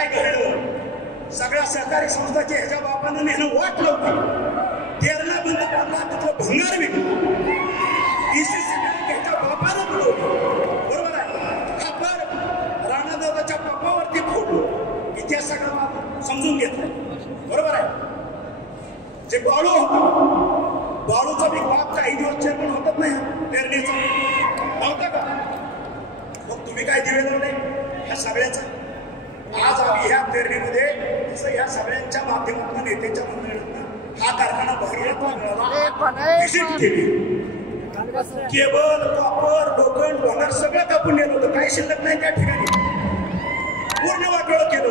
काय घडलं सगळ्या सहकारी संस्थांचे ह्याच्या बापानं नेणं वाट लावते तेरणा बंद पडला तिथलं भंगार विकलं DCC ह्याच्या बापानं बुडवलं बरोबर आहे खापर राणादादाच्या बापावरती फोडलं इतिहास सगळं समजून घेतलं बरोबर आहे जे बाळू होता बाळूचा बी बाप काही दिवस चेअरमन होतात नाही पेरणीचा नव्हता का मग तुम्ही काय दिवे लावले ह्या सगळ्याचा आज आम्ही ह्या पेरणीमध्ये जसं ह्या सगळ्यांच्या माध्यमातून नेत्यांच्या मंडळीतून हा कारखाना भरला व्हिजिट केली केबल कॉपर लोखंड भंगार सगळं कापून नेलं होतं काही शिल्लक नाही त्या ठिकाणी पूर्ण वाटोळं केलं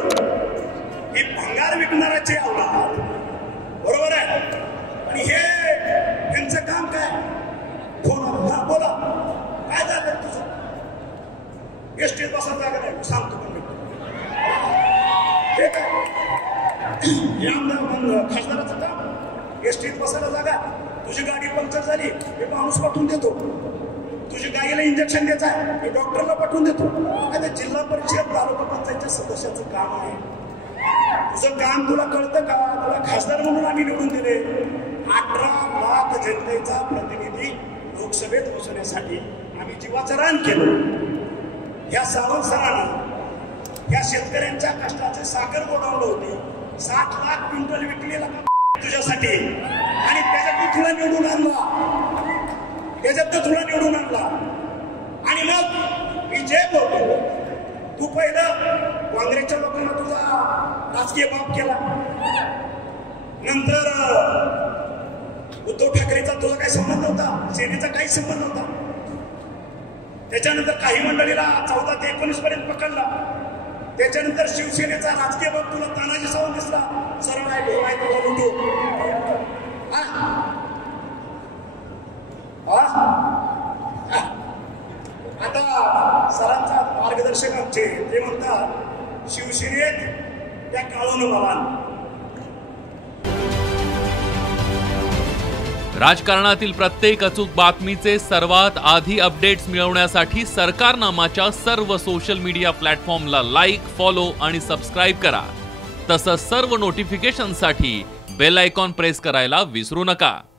ही भंगार विकणाराचे अवलाद बरोबर आहे आणि हे यांचं काम काय फोन हा बोला काय झालं तुझं एसटीत बसा जागा नाही सांगतो पण हे काय आमदार खासदाराचं काम एसटीत बसायला जागा तुझी गाडी पंक्चर झाली मी माणूस पाठवून देतो तुझी गाडीला इंजेक्शन द्यायचं आहे मी डॉक्टरला पाठवून देतो आता जिल्हा परिषद तालुका पंचायतच्या सदस्याचं काम आहे तुझं काम तुला कळतं का तुला खासदार म्हणून आम्ही निवडून दिले 18 लाख जनतेचा प्रतिनिधी लोकसभेत पोहोचण्यासाठी आम्ही जीवाचं रान केलं या सावंत सरांना या शेतकऱ्यांच्या कष्टाचे साखर गोडावलं होते 60 लाख क्विंटल विकलेला तुझ्यासाठी आणि त्याच्यात तुला निवडून आणला आणि मग मी जे बोलतो तू पहिलं काँग्रेसच्या लोकांना तुझा राजकीय बाप केला नंतर उद्धव ठाकरेचा तुझा काही संबंध नव्हता सेनेचा काही संबंध नव्हता त्याच्यानंतर काही मंडळीला 14 ते 19 पर्यंत पकडला त्याच्यानंतर शिवसेनेचा राजकीय बाप तुला तानाजी सावंत दिसला सरळ आहे भोव आहे तुला लुटू आता सरांचा मार्गदर्शक आमचे ते म्हणतात शिवसेनेत त्या काळून मला राजकारणातील प्रत्येक अचूक बातमीचे सर्वात आधी अपडेट्स मिळवण्यासाठी सरकारनामाच्या सर्व सोशल मीडिया प्लॅटफॉर्मला लाईक, फॉलो आणि सबस्क्राईब करा. तसंच सर्व नोटिफिकेशनसाठी बेल आयकॉन प्रेस करायला विसरू नका.